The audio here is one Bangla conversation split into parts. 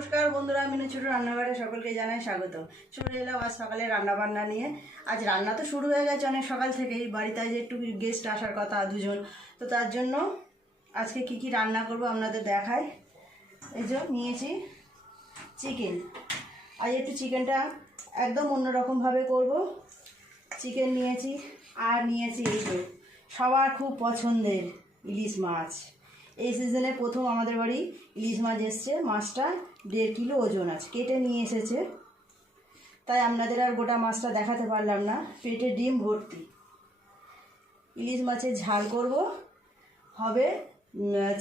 নমস্কার বন্ধুরা, মিনু ছোট রান্নাঘরে সকলকে জানাই স্বাগত। চলে এলাম আজ সকালে রান্নাবান্না নিয়ে। আজ রান্না তো শুরু হয়ে গেছে অনেক সকাল থেকেই, বাড়িতে আজ একটু গেস্ট আসার কথা দুজন, তো তার জন্য আজকে কি কি রান্না করব আপনাদের দেখাই। এই যে নিয়েছি চিকেন, আজ একটু চিকেনটা একদম অন্যরকমভাবে করব। চিকেন নিয়েছি আর নিয়েছি এই যে সবার খুব পছন্দের ইলিশ মাছ। এই সিজনে প্রথম আমাদের বাড়ি ইলিশ মাছ এসছে। মাছটা 1.5 কিলো ওজন আছে, কেটে নিয়ে এসেছে, তাই আপনাদের আর গোটা মাছটা দেখাতে পারলাম না। পেটে ডিম ভর্তি। ইলিশ মাছের ঝাল করব, হবে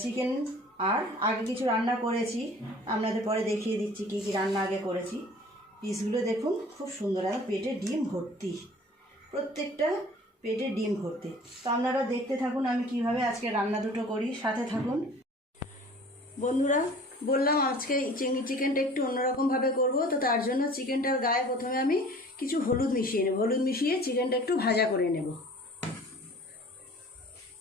চিকেন। আর আগে কিছু রান্না করেছি, আপনাদের পরে দেখিয়ে দিচ্ছি কী কী রান্না আগে করেছি। পিসগুলো দেখুন খুব সুন্দর, একদম পেটে ডিম ভর্তি, প্রত্যেকটা পেটে ডিম ভর্তি। তো আপনারা দেখতে থাকুন আমি কিভাবে আজকে রান্না দুটো করি, সাথে থাকুন বন্ধুরা। বললাম আজকে চিকেনটা একটু অন্যরকমভাবে করব, তো তার জন্য চিকেনটার গায়ে প্রথমে আমি কিছু হলুদ মিশিয়ে নেব। হলুদ মিশিয়ে চিকেনটা একটু ভাজা করে নেব।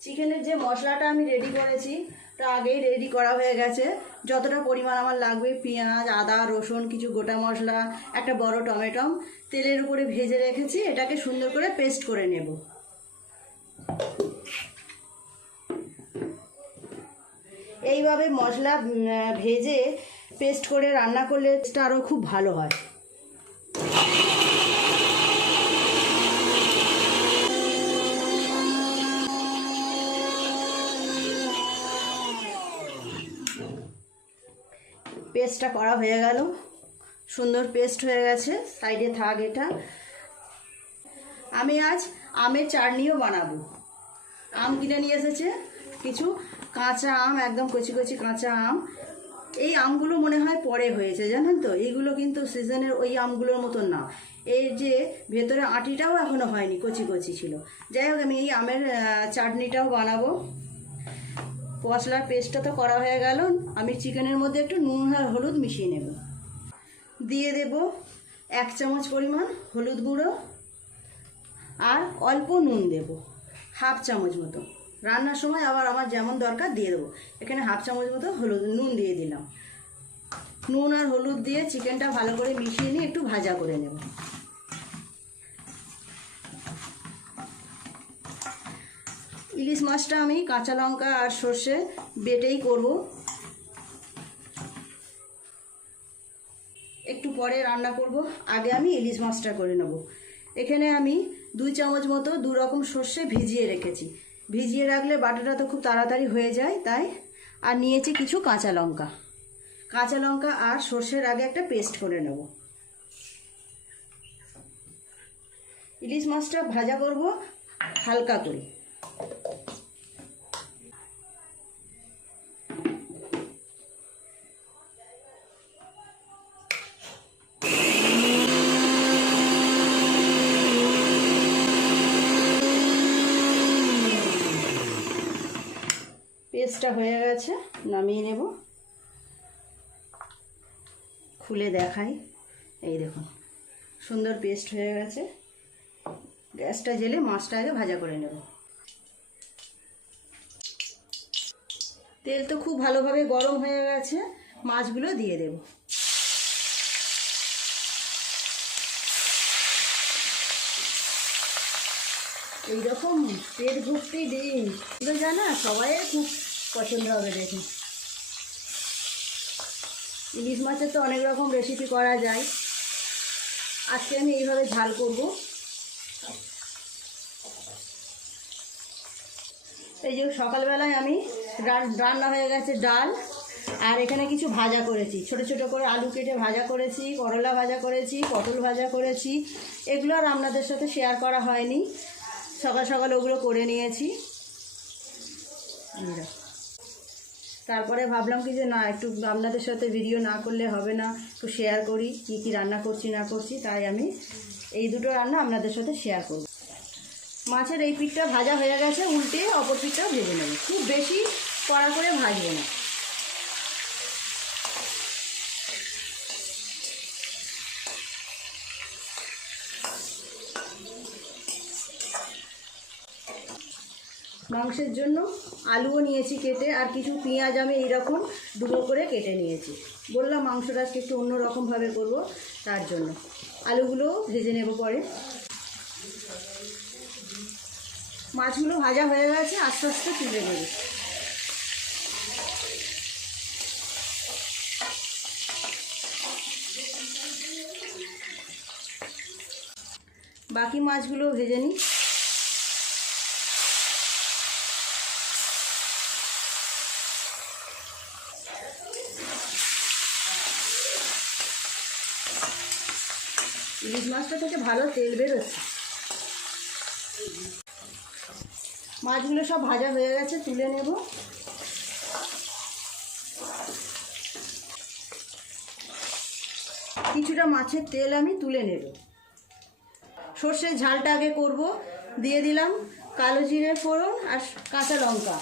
চিকেনের যে মশলাটা আমি রেডি করেছি তা আগেই রেডি করা হয়ে গেছে। যতটা পরিমাণ আমার লাগবে, পেঁয়াজ, আদা, রসুন, কিছু গোটা মশলা, একটা বড় টমেটো তেলের উপরে ভেজে রেখেছি। এটাকে সুন্দর করে পেস্ট করে নেব। এইভাবে মশলা ভেজে পেস্ট করে রান্না করলে এটা আরও খুব ভালো হয়। পেস্টটা করা হয়ে গেল, সুন্দর পেস্ট হয়ে গেছে, সাইডে থাক এটা। আমি আজ আমের চাটনিও বানাবো। আম কিনে নিয়ে এসেছে, কিছু কাঁচা আম, একদম কচি কচি কাঁচা আম। এই আমগুলো মনে হয় পরে হয়েছে, জানেন তো, এইগুলো কিন্তু সিজনের ওই আমগুলোর মতন না। এই যে ভেতরে আটিটাও এখনো হয়নি, কচি কচি ছিল। যাই হোক, আমি এই আমের চাটনিটাও বানাবো। মশলার পেস্টটা তো করা হয়ে গেল। আমি চিকেনের মধ্যে একটু নুন আর হলুদ মিশিয়ে নেব। দিয়ে দেব 1 চামচ পরিমাণ হলুদ গুঁড়ো, আর অল্প নুন দেব, 1/2 চামচ মতো। রান্নার সময় আবার আমার যেমন দরকার দিয়ে দেবো। এখানে 1/2 চামচ মতো নুন দিয়ে দিলাম। নুন আর হলুদ দিয়ে চিকেনটা ভালো করে মিশিয়ে নিয়ে একটু ভাজা করে নেব। ইলিশ মাছটা আমি কাঁচা লঙ্কা আর সর্ষে বেটেই করব। একটু পরে রান্না করব, আগে আমি ইলিশ মাছটা করে নেব। এখানে আমি 2 চামচ মতো 2 রকম সর্ষে ভিজিয়ে রেখেছি। ভিজিয়ে রাখলে বাটাটা তো খুব তাড়াতাড়ি হয়ে যায়, তাই। আর নিয়েছি কিছু কাঁচা লঙ্কা। কাঁচা লঙ্কা আর সর্ষের আগে একটা পেস্ট করে নেব। ইলিশ মাছটা ভাজা করব হালকা করে। পেস্টটা হয়ে গেছে, নামিয়ে নেব। খুলে দেখাই, এই দেখুন সুন্দর পেস্ট হয়ে গেছে। গ্যাসটা জেলে মাছটা আগে ভাজা করে নেব। তেল তো খুব ভালোভাবে গরম হয়ে গেছে, মাছগুলো দিয়ে দেব। এইরকম পেট ভর্তি ডিম এগুলো জানা সবাই খুব পছন্দ হবে। দেখুন, ইলিশ মাছের তো অনেক রকম রেসিপি করা যায়, আজকে আমি এইভাবে ঝাল করব। এই যে সকালবেলায় আমি রান্না হয়ে গেছে ডাল, আর এখানে কিছু ভাজা করেছি। ছোট ছোট করে আলু কেটে ভাজা করেছি, করলা ভাজা করেছি, পটল ভাজা করেছি। এগুলো আর আপনাদের সাথে শেয়ার করা হয়নি, সকাল সকাল ওগুলো করে নিয়েছি। তারপরে ভাবলাম কি যে না, একটু আপনাদের সাথে ভিডিও না করলে হবে না, একটু শেয়ার করি কী কী রান্না করছি না করছি। তাই আমি এই দুটো রান্না আপনাদের সাথে শেয়ার করব। মাছের এই পিঠটা ভাজা হয়ে গেছে, উল্টে অপর পিঠটাও ভেজে নেব। খুব বেশি কড়া করে ভাজবো না। মাংসের জন্য আলুও নিয়েছি কেটে, আর কিছু পেঁয়াজ আমি এইরকম ডুবো করে কেটে নিয়েছি। বললাম মাংসটা আজকে একটু অন্যরকমভাবে করব, তার জন্য আলুগুলোও ভেজে নেব পরে। মাছগুলো ভাজা হয়ে গেছে, আস্তে আস্তে তুলে নেব। বাকি মাছগুলো ভেজে নিই। ইলিশ মাছটা থেকে ভালো তেল বেরোচ্ছে। মাছগুলো সব ভাজা হয়ে গেছে, তুলে নেব। কিছুটা মাছের তেল আমি তুলে নেব। সর্ষের ঝালটা আগে করব। দিয়ে দিলাম কালো জিরে ফোড়ন আর কাঁচা লঙ্কা।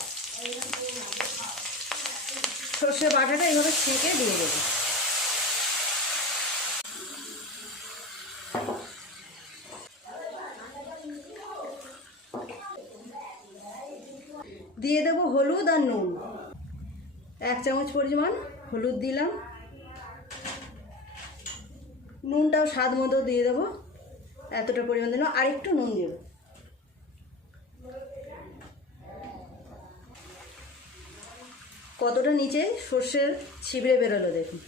সর্ষে বাটাটা এইভাবে ছেঁকে দিয়ে দেবো। দিয়ে দেবো হলুদ আর নুন। 1 চামচ পরিমাণ হলুদ দিলাম, নুনটাও স্বাদ মতো দিয়ে দেবো। এতটা পরিমাণ দিলাম, আর একটু নুন দেব। কতটা নিচে সর্ষের ছিবড়ে বেরোলো দেখুন।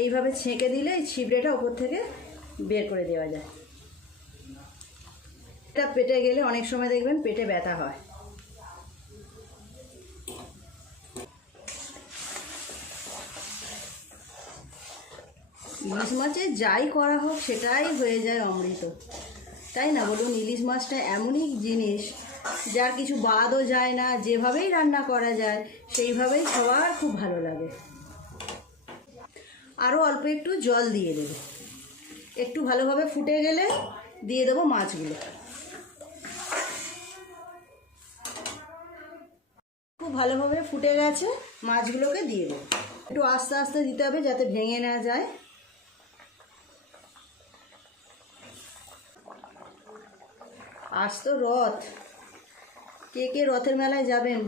এইভাবে ছেঁকে দিলে এই ছিবড়েটা ওপর থেকে বের করে দেওয়া যায়। এটা পেটে গেলে অনেক সময় দেখবেন পেটে ব্যথা হয়। ইলিশ মাছে যাই করা হোক সেটাই হয়ে যায় অমৃত, তাই না বলুন? ইলিশ মাছটা এমনই জিনিস যার কিছু বাদও যায় না, যেভাবেই রান্না করা যায় সেইভাবেই সবার খুব ভালো লাগে। আরও অল্প একটু জল দিয়ে দেবো। একটু ভালোভাবে ফুটে গেলে দিয়ে দেবো মাছগুলো। খুব ভালোভাবে ফুটে গেছে, মাছগুলোকে দিয়ে দেবো। একটু আস্তে আস্তে দিতে হবে যাতে ভেঙে না যায়। আজ তো রথ, কে কে রথের মেলায় যাবেন?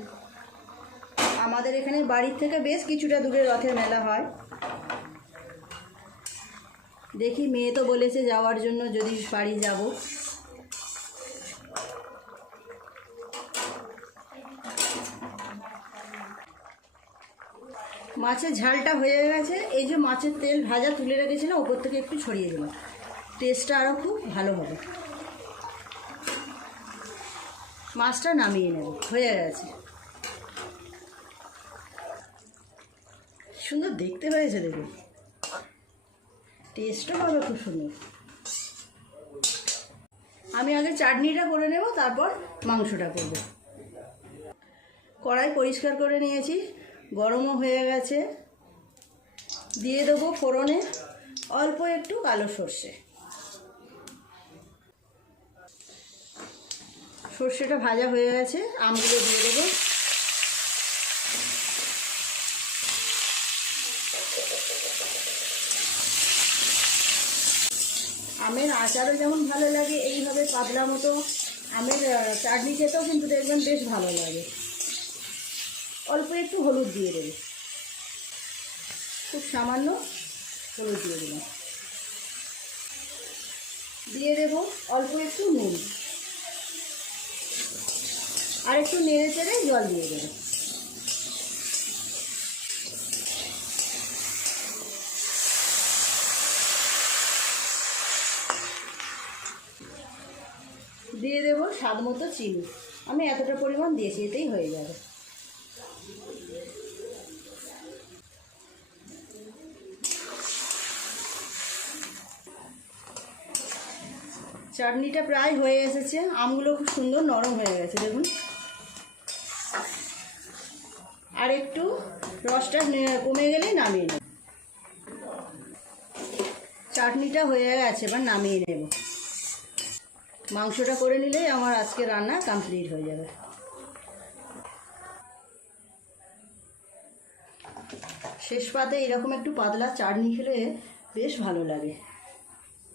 আমাদের এখানে বাড়ির থেকে বেশ কিছুটা দূরে রথের মেলা হয়। দেখি, মেয়ে তো বলেছে যাওয়ার জন্য, যদি পারি যাব। মাছের ঝালটা হয়ে গেছে। এই যে মাছের তেল ভাজা তুলে রেখেছিলাম, ওপর থেকে একটু ছড়িয়ে দিলাম, টেস্টটা আরও খুব ভালো হবে। মাছটা নামিয়ে নেব, হয়ে গেছে। সুন্দর দেখতে হয়েছে দেখুন, টেস্টও হবে খুব সুন্দর। আমি আগে চাটনিটা করে নেব, তারপর মাংসটা করব। কড়াই পরিষ্কার করে নিয়েছি, গরমও হয়ে গেছে। দিয়ে দেবো ফোড়নে অল্প একটু কালো সর্ষে। সর্ষেটা ভাজা হয়ে গেছে, আমগুলো দিয়ে দেবো। আমের আচারও যেমন ভালো লাগে, এইভাবে পাতলা মতো আমের চাটনি খেতেও কিন্তু দেখবেন বেশ ভালো লাগে। অল্প একটু হলুদ দিয়ে দেবে, খুব সামান্য হলুদ দিয়ে দিলাম। দিয়ে দেবো অল্প একটু নুন, আর একটু নেড়ে চেড়ে জল দিয়ে দেবো। দিয়ে দেবো স্বাদ মতো চিনি। আমি এতটা পরিমাণ দিয়েছি, এতেই হয়ে যাবে। চাটনিটা প্রায় হয়ে এসেছে, আমগুলো খুব সুন্দর নরম হয়ে গেছে দেখুন। আর একটু রসটা কমে গেলেই নামিয়ে নেব। চাটনিটা হয়ে গেছে, এবার নামিয়ে নেব। মাংসটা করে নিলেই আমার আজকে রান্না কমপ্লিট হয়ে যাবে। শেষ পাতে এরকম একটু পাতলা চাটনি খেলে বেশ ভালো লাগে।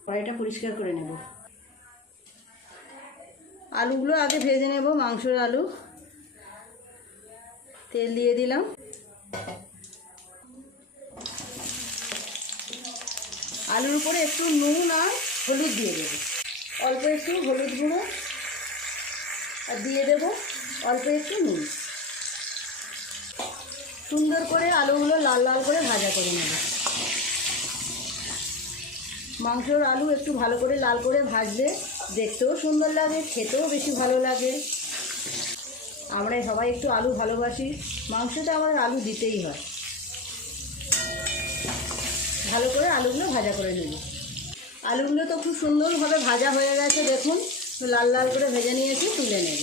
কড়াইটা পরিষ্কার করে নেব। আলুগুলো আগে ভেজে নেব, মাংসের আলু। তেল দিয়ে দিলাম। আলুর উপরে একটু নুন আর হলুদ দিয়ে দেবো, অল্প একটু হলুদ গুঁড়ো, আর দিয়ে দেবো অল্প একটু নুন। সুন্দর করে আলুগুলো লাল লাল করে ভাজা করে নেব। মাংসর আলু একটু ভালো করে লাল করে ভাজলে দেখতেও সুন্দর লাগে, খেতেও বেশি ভালো লাগে। আমরা সবাই একটু আলু ভালোবাসি, মাংসতে আমাদের আলু দিতেই হয়। ভালো করে আলুগুলো ভাজা করে নেব। আলুগুলো তো খুব সুন্দরভাবে ভাজা হয়ে গেছে, দেখুন লাল লাল করে ভেজে নিয়েছি, তুলে নেব।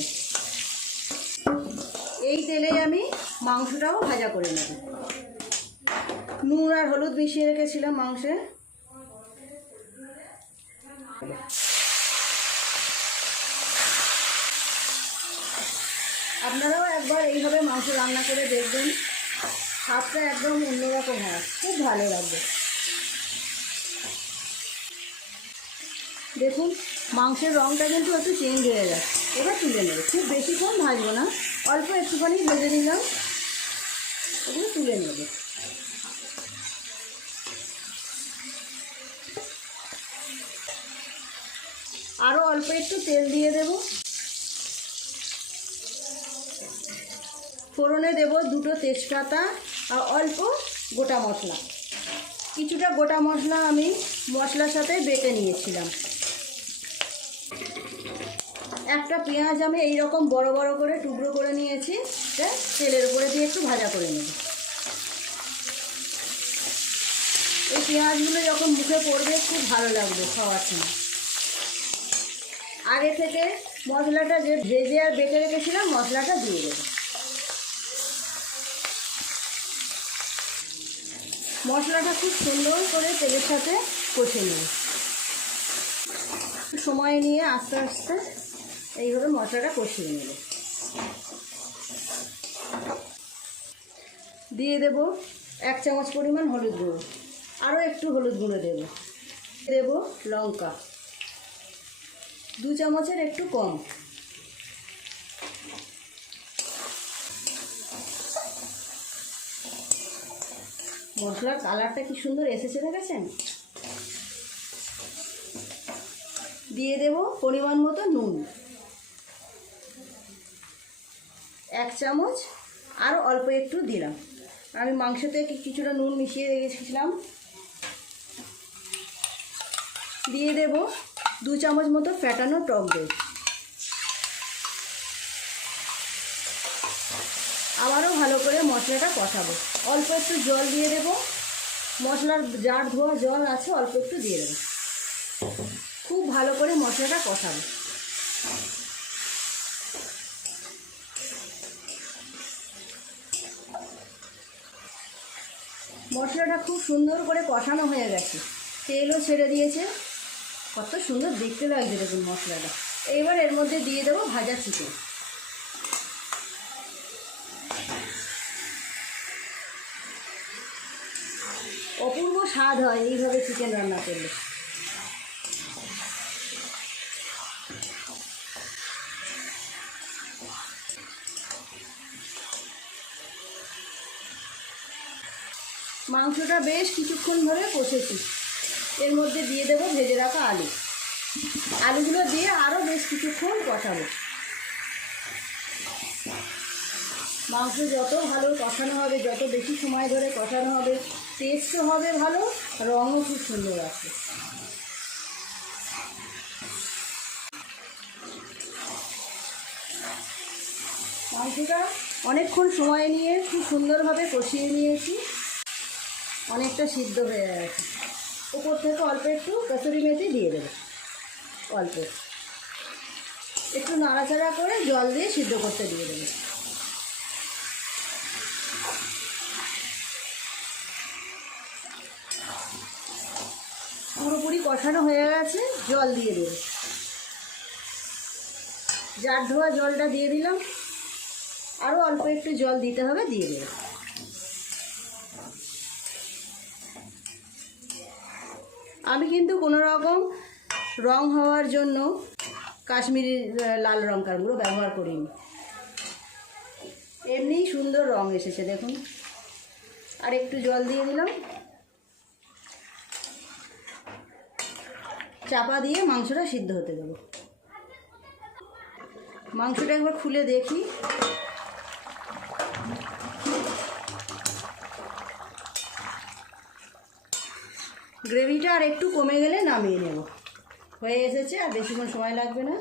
এই তেলেই আমি মাংসটাও ভাজা করে নেব। নুন আর হলুদ মিশিয়ে রেখেছিলাম মাংসে। আপনারাও একবার এইভাবে মাংস রান্না করে দেখবেন, স্বাদটা একদম অন্যরকম হয়, খুব ভালো লাগবে। দেখুন মাংসের রঙটা কিন্তু একটু চেঞ্জ হয়ে যাচ্ছে, এবার তুলে নেব। খুব বেশিক্ষণ ভাজবো না, অল্প একটুখানি ভেজে নিলাম, এগুলো তুলে নেব। আরও অল্প একটু তেল দিয়ে দেব। ফোড়নে দেব দুটো তেজপাতা আর অল্প গোটা মশলা। কিছুটা গোটা মশলা আমি মশলার সাথে বেটে নিয়েছিলাম। একটা পেঁয়াজ আমি এইরকম বড় বড় করে টুকরো করে নিয়েছি, তেলের উপরে দিয়ে একটু ভাজা করে নেব। এই পেঁয়াজগুলো যখন মুখে পড়বে খুব ভালো লাগবে খাওয়ার সময়। আগে থেকে মশলাটা যে ভেজে আর বেটে রেখেছিলাম মশলাটা দিয়ে দেবো। মশলাটা খুব সুন্দর করে তেলের সাথে কষে নেব। সময় নিয়ে আস্তে আস্তে এইভাবে মশলাটা কষিয়ে নেব। দিয়ে দেব 1 চামচ পরিমাণ হলুদ গুঁড়ো, আরও একটু হলুদ গুঁড়ো দেব। দেব লঙ্কা 2 চামচের একটু কম। মশলার কালারটা কি সুন্দর এসেছে দেখেছেন। দিয়ে দেব পরিমাণ মতো নুন 1 চামচ, আরও অল্প একটু দিলাম। আমি মাংসতে কিছুটা নুন মিশিয়ে রেখেছিলাম। দিয়ে দেব 2 চামচ মতো ফ্যাটানো টক দই। আবারও ভালো করে মশলাটা কষাবো। অল্প একটু জল দিয়ে দেব, মশলার জার ধোয়া জল আছে অল্প একটু দিয়ে দেব। খুব ভালো করে মশলাটা কষাবো। মশলাটা খুব সুন্দর করে কষানো হয়ে গেছে, তেলও ছেড়ে দিয়েছে, কত সুন্দর দেখতে লাগছে দেখুন মশলাটা। এইবার এর মধ্যে দিয়ে দেবো ভাজা চিকেন। অপূর্ব স্বাদ হয় এইভাবে চিকেন রান্না করলে। মাংসটা বেশ কিছুক্ষণ ধরে কষেছি। এর মধ্যে দিয়ে দেবো ভেজে রাখা আলু। আলুগুলো দিয়ে আরও বেশ কিছুক্ষণ কষাবো। মাংস যত ভালো কষানো হবে, যত বেশি সময় ধরে কষানো হবে, টেস্টও হবে ভালো, রঙও খুব সুন্দর আসবে। মাংসটা অনেকক্ষণ সময় নিয়ে খুব সুন্দরভাবে কষিয়ে নিয়েছি, অনেকটা সিদ্ধ হয়ে গেছে। উপর থেকে অল্প একটু কসুরি মেথি দিয়ে দেবো, অল্প একটু নাড়াচাড়া করে জল দিয়ে সিদ্ধ করতে দিয়ে দেবো। পুরোপুরি কষানো হয়ে গেছে, জল দিয়ে দেবো। জার ধোয়া জলটা দিয়ে দিলাম, আরও অল্প একটু জল দিতে হবে, দিয়ে দেবো। আমি কিন্তু কোনো রকম রং হওয়ার জন্য কাশ্মীরি লাল লঙ্কার গুঁড়ো ব্যবহার করিনি। এমনিই সুন্দর রং এসেছে দেখুন। আর একটু জল দিয়ে দিলাম, চাপা দিয়ে মাংসটা সিদ্ধ হতে দেবো। মাংসটা একবার খুলে দেখি। গ্রেভিটা আর একটু কমে গেলে নামিয়ে নেব। হয়ে এসেছে, আর বেশিক্ষণ সময় লাগবে না।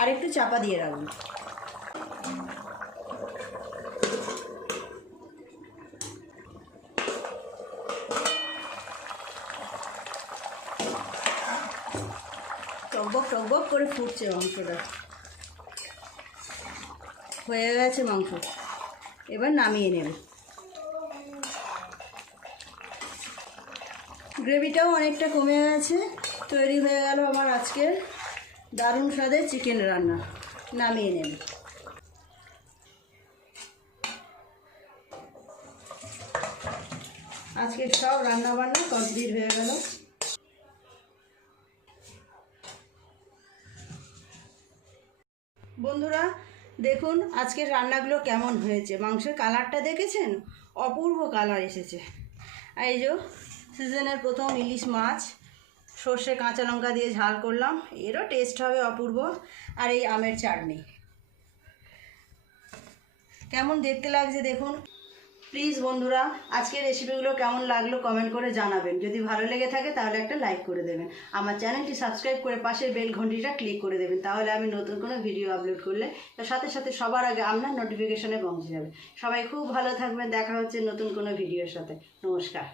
আর একটু চাপা দিয়ে রাখবো। টকবক টকবক করে ফুটছে মাংসটা। হয়ে গেছে মাংস, এবার নামিয়ে নেব। গ্রেভিটাও অনেকটা কমে গেছে। তৈরি হয়ে গেল আমার আজকের দারুণ স্বাদের চিকেন রান্না। নামিয়ে নেব। আজকে সব রান্না বান্না কমপ্লিট হয়ে গেল। বন্ধুরা দেখুন আজকের রান্নাগুলো কেমন হয়েছে। মাংসের কালারটা দেখেছেন? অপূর্ব কালার এসেছে। আর এই যে সিজনের প্রথম ইলিশ মাছ সর্ষে কাঁচা লঙ্কা দিয়ে ঝাল করলাম, এরও টেস্ট হবে অপূর্ব। আর এই আমের চাটনি কেমন দেখতে লাগছে দেখুন। প্লিজ বন্ধুরা আজকের রেসিপিগুলো কেমন লাগলো কমেন্ট করে জানাবেন। যদি ভালো লেগে থাকে তাহলে একটা লাইক করে দেবেন। আমার চ্যানেলটি সাবস্ক্রাইব করে পাশের বেল ঘন্টিটা ক্লিক করে দেবেন, তাহলে আমি নতুন কোনো ভিডিও আপলোড করলে তার সাথে সাথে সবার আগে আপনার নোটিফিকেশনে পৌঁছে যাবে। সবাই খুব ভালো থাকবেন। দেখা হচ্ছে নতুন কোনো ভিডিওর সাথে। নমস্কার।